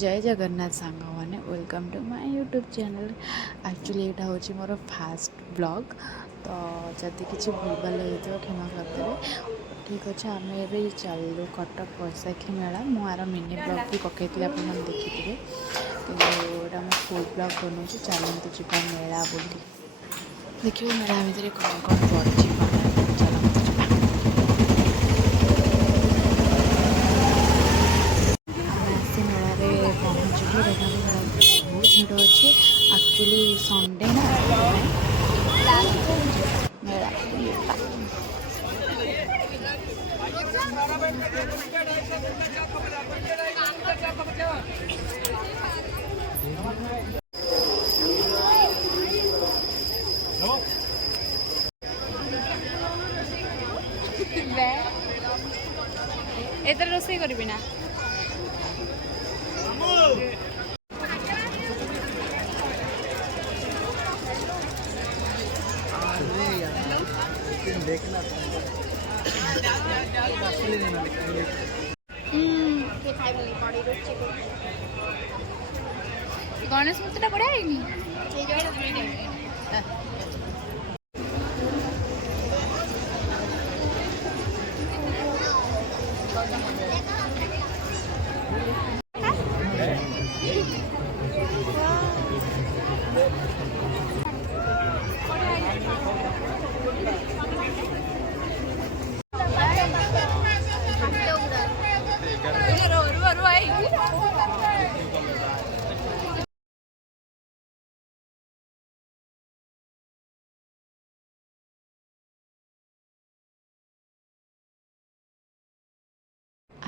जय जगन्नाथ सांग मैंने welcome to my YouTube channel. Actually यहाँ हूँ मोर फास्ट ब्लॉग, तो जदि किसी भूलभाल हो क्षमा करदे। ठीक अच्छे आम ए चलू कटक बैशाखी मेला मुझे मिनी ब्लॉग भी पकई आप देखिए कि मैं फुल ब्लॉग बनाऊँ। चलते जीवा मेला बुली देखिए मेला भितर कौन कौन पड़ी चलते जीवा। आसी मेल पहुँचलु देखा मेला बहुत भिड़ अच्छे। एक्चुअली संडे ना मेला एतर रोषे करी ना देखना गणेश मूर्ति बढ़िया है।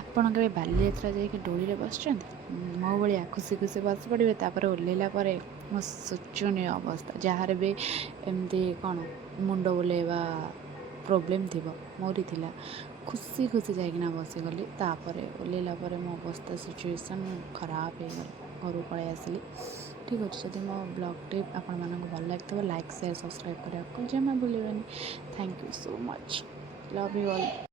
ଆପଣ କେବେ ବାଲିଯାତ୍ରା ଯାଇକି ଡୋଳିରେ ବସିଛନ୍ତି? ମୋ ଭଳିଆ ଖୁସି ଖୁସି ବସି ପଡ଼ିବେ, ତାପରେ ଓହ୍ଲେଇଲା ପରେ ମୋ ଶୋଚନୀୟ ଅବସ୍ଥା। ଯାହାର ବି ଏମିତି କ'ଣ ମୁଣ୍ଡ ବୁଲେଇବା ପ୍ରୋବ୍ଲେମ୍ ଥିବ, ମୋରି ଥିଲା। ଖୁସି ଖୁସି ଯାଇକିନା ବସିଗଲି, ତାପରେ ଓହ୍ଲେଇଲା ପରେ ମୋ ଅବସ୍ଥା ସିଚୁଏସନ୍ ଖରାପ ହେଇଗଲା, ଘରକୁ ପଳାଇ ଆସିଲି। ଠିକ୍ ଅଛି, ଯଦି ମୋ ବ୍ଲଗ୍ଟି ଆପଣମାନଙ୍କୁ ଭଲ ଲାଗିଥିବ ଲାଇକ୍ ସେୟାର ସବସ୍କ୍ରାଇବ୍ କରିବାକୁ ଜମା ଭୁଲିବେନି। Thank you so much, love you all.